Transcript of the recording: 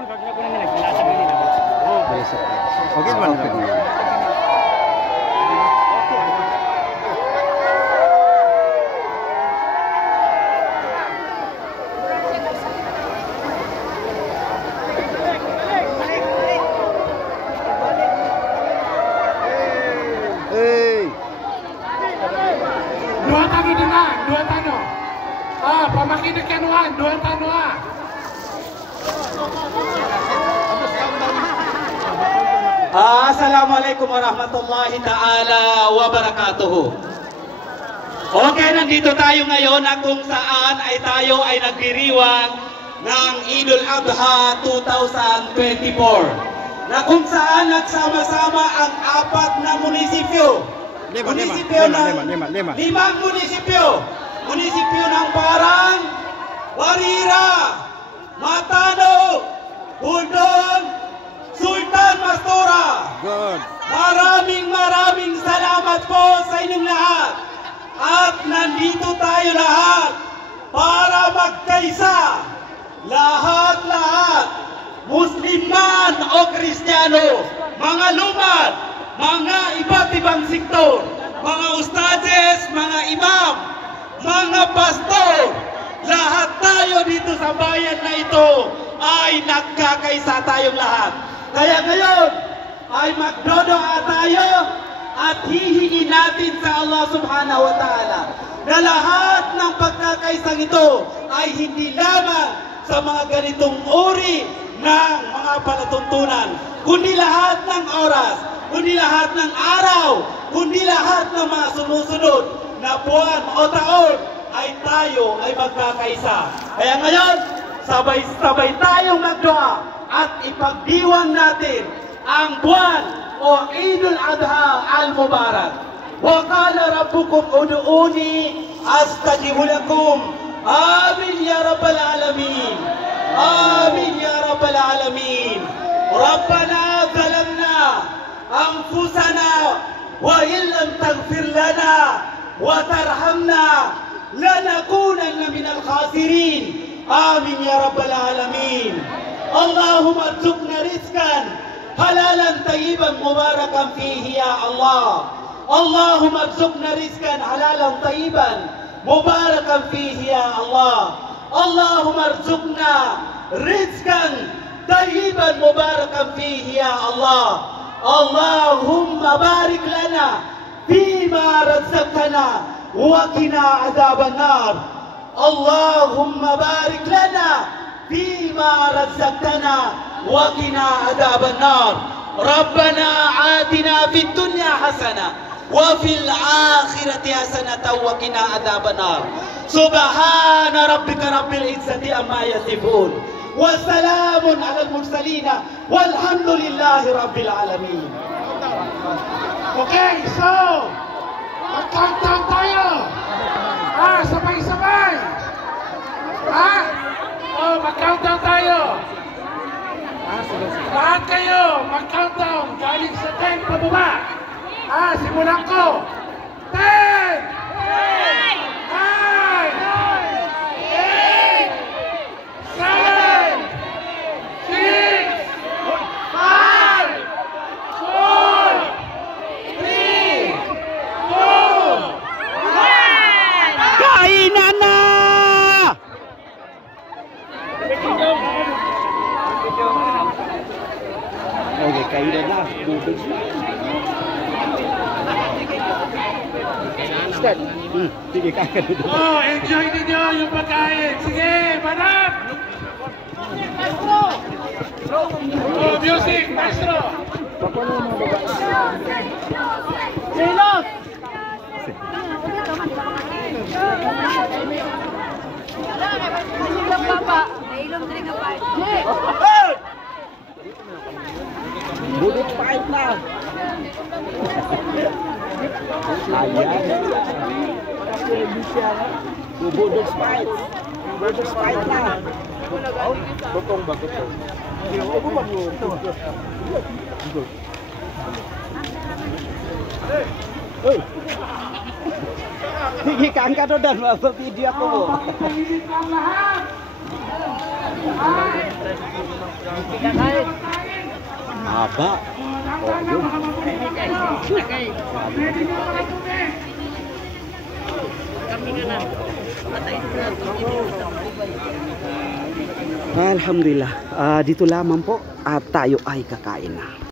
Okay man. Dua tano na, dua tano. Pamakinig kanuan, dua tano Assalamualaikum warahmatullahi ta'ala wabarakatuh. Okay, nandito tayo ngayon na kung saan ay tayo ay nagdiriwang ng Idul Adha 2024 na kung saan nagsama-sama ang apat na munisipyo. Limang munisipyo. Munisipyo ng Parang, Warira, Matano, Bundon, Sultan Mastura. Good. Maraming salamat po sa inyong lahat. At nandito tayo lahat para magkaisa. Lahat. Muslim man o Kristiyano, mga lumad, mga iba't ibang sektor, mga ustades, mga imam, mga pastor, lahat tayo dito sa bayan na ito ay nagkakaisa tayong lahat. Kaya ngayon ay magdodoa tayo at hihingi natin sa Allah subhanahu wa ta'ala na lahat ng pagkakaisang ito ay hindi lamang sa mga ganitong uri ng mga palatuntunan, kundi lahat ng oras, kundi lahat ng araw, kundi lahat ng mga sumusunod na buwan o taon ay tayo ay magkakaisa. Kaya ngayon, sabay-sabay tayong magdoa at ipagdiwang natin ang buwan o Idul Adha al-Mubarak. Wa qala rabbukum ud'uni astajib lakum. Amin ya rabbal alamin. Amin ya rabbal alamin. Rabbana zalamna anfusana wa illam taghfir lana wa tarhamna lanakunanna minal khasirin. Amin ya rabbal alamin. Allahumma arzuqna rizqan halalan tayyiban mubarakan fihi ya Allah. Allahumma arzuqna rizqan halalan tayyiban mubarakan fihi ya Allah. Allahumma arzuqna rizqan tayyiban mubarakan fihi ya Allah. Allahumma barik lana fima razaqtana wa qina adhaban nar. Allahumma barik lana فيما رزقتنا وقنا عذاب النار. ربنا آتنا في الدنيا حسنة وفي الآخرة حسنة وقنا عذاب النار. سبحان ربك رب العزة عما يصفون وسلام على المرسلين والحمد لله رب العالمين. Okay, so mag-countdown tayo. Sabay-sabay. Mag-countdown tayo. Lahat kayo, mag-countdown. Galing sa 10 pababa. Simulan ko. 10! 9! 8! 7! 6! 5! 4! 3! 2! Kainan na! Okay, kainan na. Start. Sige, kakan dito. Enjoy ninyo yung pagkain. Sige, manap! Music, maestro! Silos! Budut pahit na. Ayan. Budut pahit. Budut pahit na. Gotong ba gotong? Hey. Sige, kaangkat dan video ako mo. Haba. Oh, yun. Alhamdulillah, dito lamang po at tayo ay kakain na.